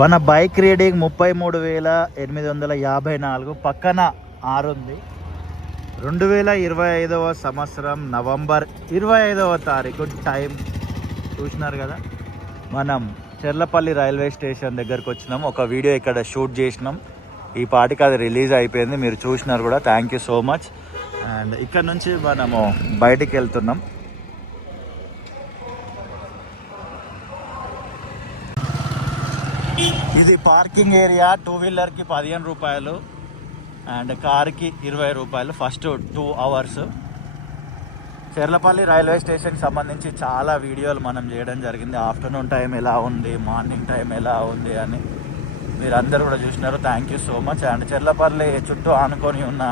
మన bike reading 33,854. పక్కన 6 ఉంది. 2025 సంవత్సరం నవంబర్ 25వ తారీఖు. టైం చూసినారు కదా. మనం చెర్లపల్లి రైల్వే స్టేషన్ దగ్గరకు వచ్చినాం. ఒక వీడియో ఇక్కడ షూట్ చేసినాం. ఈ పాటికి అది రిలీజ్ అయిపోయింది, మీరు చూసినారు కూడా. Thank you so much. And ఇక్కడ నుంచి మనము బయటికి వెళ్తున్నాం. ఇది పార్కింగ్ ఏరియా. 2 వీలర్కి 15 రూపాయలు అండ్ కార్కి 20 రూపాయలు ఫస్ట్ 2 అవర్స్. చెర్లపల్లి రైల్వే స్టేషన్కి సంబంధించి చాలా వీడియోలు మనం చేయడం జరిగింది. ఆఫ్టర్నూన్ టైం ఎలా ఉంది, మార్నింగ్ టైం ఎలా ఉంది అని మీరు అందరు కూడా చూసినారు. Thank you so much. And Cherlapalli చుట్టూ ఆనుకొని ఉన్న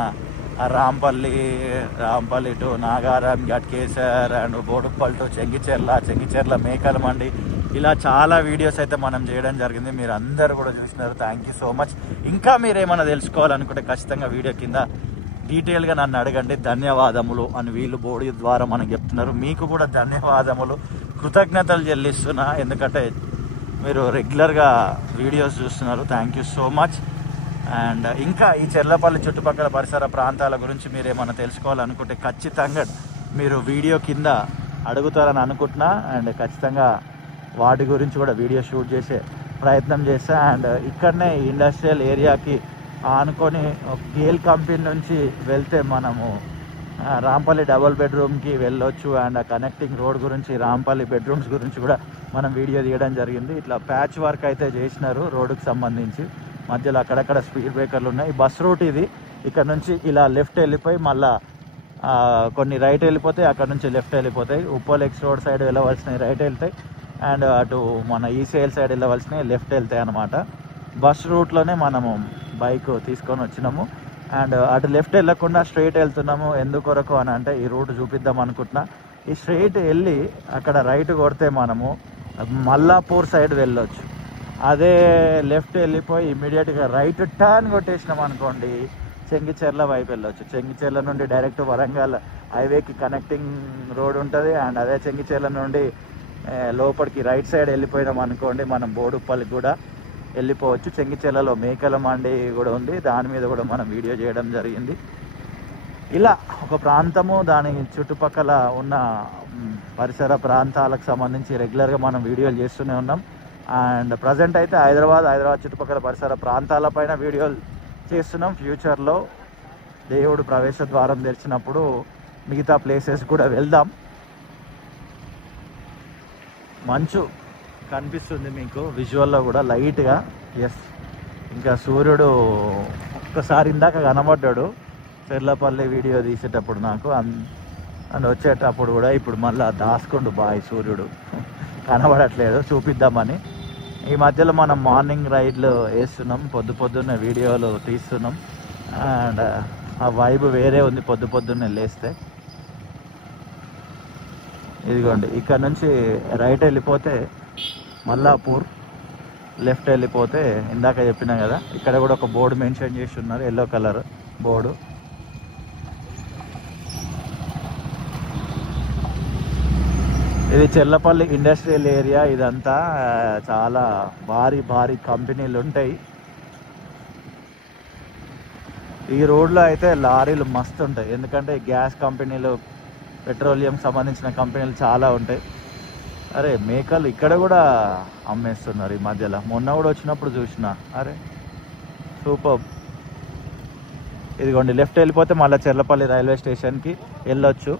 Rampalli to Nagaram, Ghatkesar and Boduppal to Chengicherla మేకల మండి, ఇలా చాలా వీడియోస్ అయితే మనం చేయడం జరిగింది. మీరు అందరు కూడా చూసినారు. Thank you so much. ఇంకా మీరు ఏమైనా తెలుసుకోవాలనుకుంటే ఖచ్చితంగా వీడియో కింద డీటెయిల్గా నన్ను అడగండి. ధన్యవాదములు అని వీళ్ళు బోర్డు ద్వారా మనకు చెప్తున్నారు. మీకు కూడా ధన్యవాదములు, కృతజ్ఞతలు చెల్లిస్తున్నా. ఎందుకంటే మీరు రెగ్యులర్గా వీడియోస్ చూస్తున్నారు. Thank you so much. And ఇంకా ఈ చెర్లపల్లి చుట్టుపక్కల పరిసర ప్రాంతాల గురించి మీరు ఏమైనా తెలుసుకోవాలనుకుంటే ఖచ్చితంగా మీరు వీడియో కింద అడుగుతారని అనుకుంటున్నా. అండ్ ఖచ్చితంగా వాటి గురించి కూడా వీడియో షూట్ చేసే ప్రయత్నం చేస్తా. అండ్ ఇక్కడనే ఇండస్ట్రియల్ ఏరియాకి ఆనుకొని గేల్ కంపెనీ నుంచి వెళ్తే మనము రాంపల్లి డబుల్ బెడ్రూమ్కి వెళ్ళొచ్చు. అండ్ కనెక్టింగ్ రోడ్ గురించి, రాంపల్లి బెడ్రూమ్స్ గురించి కూడా మనం వీడియో తీయడం జరిగింది. ఇట్లా ప్యాచ్ వర్క్ అయితే చేసినారు రోడ్డుకి సంబంధించి. మధ్యలో అక్కడక్కడ స్పీడ్ బ్రేకర్లు ఉన్నాయి. బస్ రూట్ ఇది. ఇక్కడ నుంచి ఇలా లెఫ్ట్ వెళ్ళిపోయి మళ్ళీ కొన్ని రైట్ వెళ్ళిపోతాయి, అక్కడ నుంచి లెఫ్ట్ వెళ్ళిపోతాయి. ఉప్పల్ ఎక్స్ రోడ్ సైడ్ వెళ్ళవలసినవి రైట్ వెళ్తాయి, అండ్ అటు మన ఈసీఎల్ సైడ్ వెళ్ళవలసినవి లెఫ్ట్ వెళ్తాయి అన్నమాట. బస్ రూట్లోనే మనము బైక్ తీసుకొని వచ్చినాము. అండ్ అటు లెఫ్ట్ వెళ్ళకుండా స్ట్రైట్ వెళ్తున్నాము. ఎందుకొరకు అని అంటే ఈ రూట్ చూపిద్దాం అనుకుంటున్నా. ఈ స్ట్రైట్ వెళ్ళి అక్కడ రైట్ కొడితే మనము మల్లాపూర్ సైడ్ వెళ్ళొచ్చు. అదే లెఫ్ట్ వెళ్ళిపోయి ఇమీడియట్గా రైట్ టర్న్ కొట్టేసినాం అనుకోండి, చెంగిచెర్ల వైపు వెళ్ళొచ్చు. చెంగిచెర్ల నుండి డైరెక్ట్ వరంగల్ హైవేకి కనెక్టింగ్ రోడ్ ఉంటుంది. అండ్ అదే చెంగిచెర్ల నుండి లోపలికి రైట్ సైడ్ వెళ్ళిపోయినాం అనుకోండి, మనం బోడుప్పల్లికి కూడా వెళ్ళిపోవచ్చు. చెంగిచెర్లలో మేకల మండి కూడా ఉంది, దాని మీద కూడా మనం వీడియో చేయడం జరిగింది. ఇలా ఒక ప్రాంతము, దాని చుట్టుపక్కల ఉన్న పరిసర ప్రాంతాలకు సంబంధించి రెగ్యులర్గా మనం వీడియోలు చేస్తూనే ఉన్నాం. అండ్ ప్రజెంట్ అయితే హైదరాబాద్ చుట్టుపక్కల పరిసర ప్రాంతాలపైన వీడియోలు చేస్తున్నాం. ఫ్యూచర్లో దేవుడు ప్రవేశ ద్వారం తెరిచినప్పుడు మిగతా ప్లేసెస్ కూడా వెళ్దాం. మంచు కనిపిస్తుంది మీకు విజువల్లో కూడా లైట్గా. ఎస్, ఇంకా సూర్యుడు ఒక్కసారి ఇందాక కనబడ్డాడు చెర్లపల్లి వీడియో తీసేటప్పుడు నాకు. అండ్ వచ్చేటప్పుడు కూడా ఇప్పుడు మళ్ళీ దాసుకుండు బాయ్ సూర్యుడు కనబడట్లేదు, చూపిద్దామని. ఈ మధ్యలో మనం మార్నింగ్ రైడ్లు వేస్తున్నాం, పొద్దున్నే వీడియోలు తీస్తున్నాం. అండ్ ఆ వైబ్ వేరే ఉంది పొద్దున్నే లేస్తే. ఇదిగోండి, ఇక్కడ నుంచి రైట్ వెళ్ళిపోతే మల్లాపూర్, లెఫ్ట్ వెళ్ళిపోతే ఇందాక చెప్పినా కదా, ఇక్కడ కూడా ఒక బోర్డు మెన్షన్ చేసి ఉన్నారు, ఎల్లో కలర్ బోర్డు. ఇది చెర్లపల్లి ఇండస్ట్రియల్ ఏరియా. ఇదంతా చాలా భారీ కంపెనీలు ఉంటాయి. ఈ రోడ్లో అయితే లారీలు మస్తు ఉంటాయి, ఎందుకంటే గ్యాస్ కంపెనీలు, పెట్రోలియం సంబంధించిన కంపెనీలు చాలా ఉంటాయి. అరే మేకలు ఇక్కడ కూడా అమ్మేస్తున్నారు ఈ మధ్యలో. మొన్న కూడా వచ్చినప్పుడు చూసిన. అరే సూపర్. ఇదిగోండి, లెఫ్ట్ వెళ్ళిపోతే మళ్ళీ చెర్లపల్లి రైల్వే స్టేషన్కి వెళ్ళొచ్చు.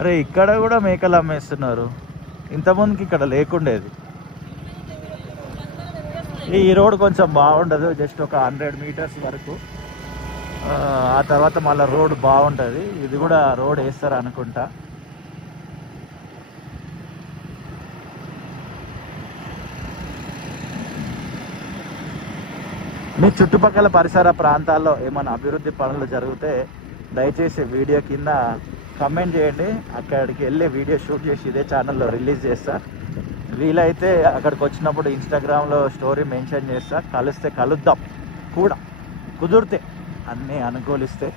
అరే ఇక్కడ కూడా మేకలు అమ్మేస్తున్నారు, ఇంతకుముందుకి ఇక్కడ లేకుండేది. ఈ రోడ్ కొంచెం బాగుండదు, జస్ట్ ఒక 100 మీటర్స్ వరకు. ఆ తర్వాత మళ్ళీ రోడ్ బాగుంటుంది. ఇది కూడా రోడ్ వేస్తారు అనుకుంటా. మీ చుట్టుపక్కల పరిసర ప్రాంతాల్లో ఏమైనా అభివృద్ధి పనులు జరిగితే దయచేసి వీడియో కింద కమెంట్ చేయండి. అక్కడికి వెళ్ళి వీడియో షూట్ చేసి ఇదే ఛానల్లో రిలీజ్ చేస్తా. వీలైతే అక్కడికి వచ్చినప్పుడు ఇన్స్టాగ్రామ్లో స్టోరీ మెన్షన్ చేస్తా. కలిస్తే కలుద్దాం కూడా, కుదిరితే అన్నీ అనుకూలిస్తే.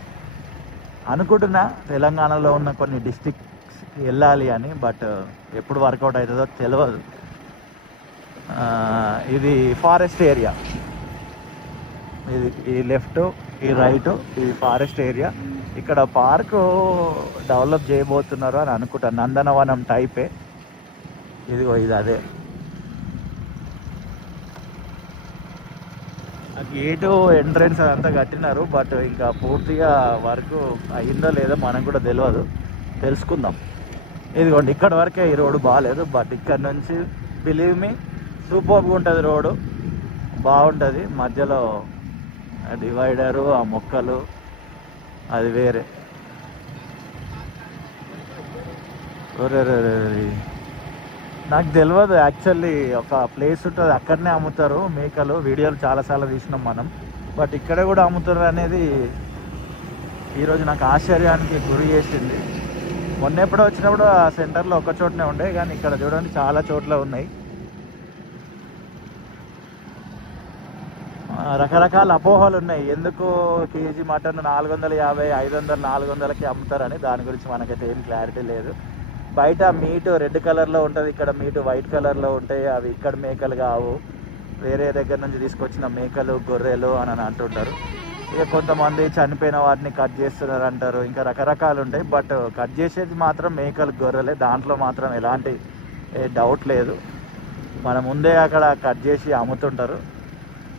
అనుకుంటున్నా తెలంగాణలో ఉన్న కొన్ని డిస్ట్రిక్ట్స్కి వెళ్ళాలి అని, బట్ ఎప్పుడు వర్కౌట్ అవుతుందో తెలియదు. ఇది ఫారెస్ట్ ఏరియా, ఇది ఈ లెఫ్ట్ ఈ రైట్ ఇది ఫారెస్ట్ ఏరియా. ఇక్కడ పార్కు డెవలప్ చేయబోతున్నారు అని అనుకుంటాను, నందనవనం టైపే. ఇదిగో ఇది అదే గేటు ఎంట్రన్స్ అదంతా కట్టినారు, బట్ ఇంకా పూర్తిగా వర్క్ అయిందో లేదో మనకు కూడా తెలియదు, తెలుసుకుందాం. ఇదిగోండి ఇక్కడ వరకే ఈ రోడ్డు బాగాలేదు, బట్ ఇక్కడ నుంచి బిలీవ్ మీ సూపర్గా ఉంటుంది, రోడ్డు బాగుంటుంది. మధ్యలో డివైడరు, ఆ మొక్కలు అది వేరే. నాకు తెలియదు యాక్చువల్లీ, ఒక ప్లేస్ ఉంటుంది అక్కడనే అమ్ముతారు మేకలు, వీడియోలు చాలాసార్లు తీసినాం మనం, బట్ ఇక్కడ కూడా అమ్ముతారు అనేది ఈరోజు నాకు ఆశ్చర్యానికి గురి చేసింది. మొన్న ఎప్పుడో వచ్చినప్పుడు ఆ సెంటర్లో ఒక చోటనే ఉండే, కానీ ఇక్కడ చూడండి చాలా చోట్ల ఉన్నాయి. రకరకాల అపోహలు ఉన్నాయి, ఎందుకు కేజీ మటన్ 450, 500, 400కి అమ్ముతారని. దాని గురించి మనకైతే ఏం క్లారిటీ లేదు. బయట మీట్ రెడ్ కలర్లో ఉంటుంది, ఇక్కడ మీట్ వైట్ కలర్లో ఉంటాయి. అవి ఇక్కడ మేకలు కావు, వేరే దగ్గర నుంచి తీసుకొచ్చిన మేకలు, గొర్రెలు అని అంటుంటారు. ఇక కొంతమంది చనిపోయిన వాటిని కట్ చేస్తున్నారు అంటారు, ఇంకా రకరకాలు ఉంటాయి. బట్ కట్ చేసేది మాత్రం మేకలు, గొర్రెలే, దాంట్లో మాత్రం ఎలాంటి డౌట్ లేదు. మన ముందే అక్కడ కట్ చేసి అమ్ముతుంటారు.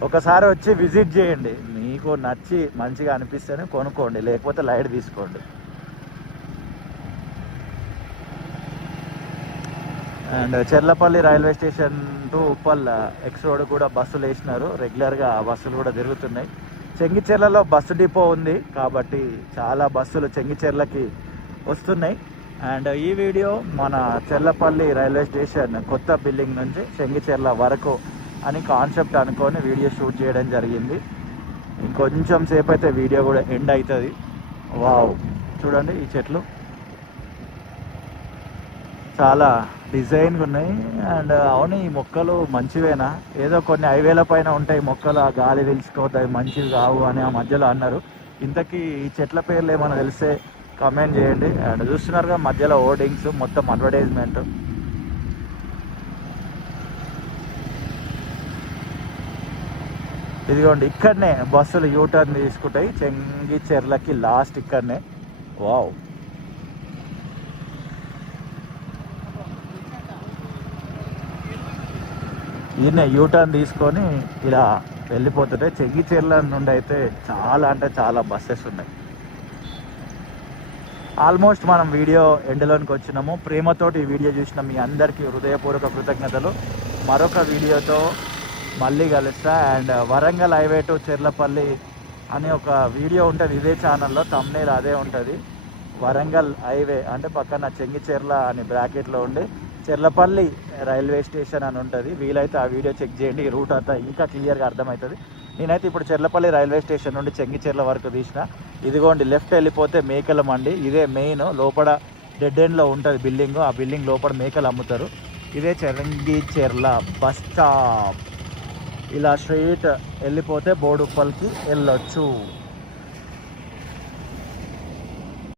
ఒకసారి వచ్చి విజిట్ చేయండి, మీకు నచ్చి మంచిగా అనిపిస్తేనే కొనుక్కోండి, లేకపోతే లైట్ తీసుకోండి. And Cherlapalli railway station to Uppal X road కూడా బస్సులు వేసినారు, రెగ్యులర్గా బస్సులు కూడా తిరుగుతున్నాయి. చెంగిచెర్లలో బస్సు డిపో ఉంది కాబట్టి చాలా బస్సులు చెంగిచెర్లకి వస్తున్నాయి. అండ్ ఈ వీడియో మన చెర్లపల్లి రైల్వే స్టేషన్ కొత్త బిల్డింగ్ నుంచి చెంగిచెర్ల వరకు అని కాన్సెప్ట్ అనుకొని వీడియో షూట్ చేయడం జరిగింది. ఇంకొంచెం సేపు అయితే వీడియో కూడా ఎండ్ అవుతుంది. వావ్, చూడండి ఈ చెట్లు చాలా డిజైన్గా ఉన్నాయి. అండ్ అవును, ఈ మొక్కలు మంచివేనా? ఏదో కొన్ని హైవేల పైన ఉంటాయి మొక్కలు, ఆ గాలి పీల్చుకోతాయి, మంచివి కావు అని ఆ మధ్యలో అన్నారు. ఇంతకీ ఈ చెట్ల పేర్లు ఏమైనా తెలిస్తే కామెంట్ చేయండి. అండ్ చూస్తున్నారుగా మధ్యలో హోర్డింగ్స్, మొత్తం అడ్వర్టైజ్మెంట్. ఇదిగోండి ఇక్కడనే బస్సులు యూటర్న్ తీసుకుంటాయి, చెంగిచెర్లకి లాస్ట్ ఇక్కడనే. వావ్, ఈయన యూటర్న్ తీసుకొని ఇలా వెళ్ళిపోతుంటే చెంగిచెర్ల నుండి అయితే చాలా అంటే చాలా బస్సెస్ ఉన్నాయి. ఆల్మోస్ట్ మనం వీడియో ఎండ్లోనికి వచ్చినాము. ప్రేమతోటి ఈ వీడియో చూసిన మీ అందరికీ హృదయపూర్వక కృతజ్ఞతలు. మరొక వీడియోతో మళ్ళీ కలుస్తా. And Warangal highway to Cherlapalli అని ఒక వీడియో ఉంటుంది ఇదే ఛానల్లో, థంబ్నెయిల్ అదే ఉంటుంది. వరంగల్ హైవే అంటే పక్కన చెంగిచెర్ల అని బ్రాకెట్లో ఉండి చెర్లపల్లి రైల్వే స్టేషన్ అని ఉంటుంది. వీలైతే ఆ వీడియో చెక్ చేయండి, ఈ రూట్ అంతా ఇంకా క్లియర్గా అర్థమవుతుంది. నేనైతే ఇప్పుడు చెర్లపల్లి రైల్వే స్టేషన్ నుండి చెంగిచెర్ల వరకు తీసిన. ఇదిగోండి లెఫ్ట్ వెళ్ళిపోతే మేకల మండి, ఇదే మెయిన్. లోపల డెడ్ ఎండ్లో ఉంటుంది బిల్డింగ్, ఆ బిల్డింగ్ లోపల మేకలు అమ్ముతారు. ఇదే చెంగిచెర్ల బస్ స్టాప్. ఇలా స్ట్రైట్ వెళ్ళిపోతే బోడుప్పల్కి వెళ్ళొచ్చు.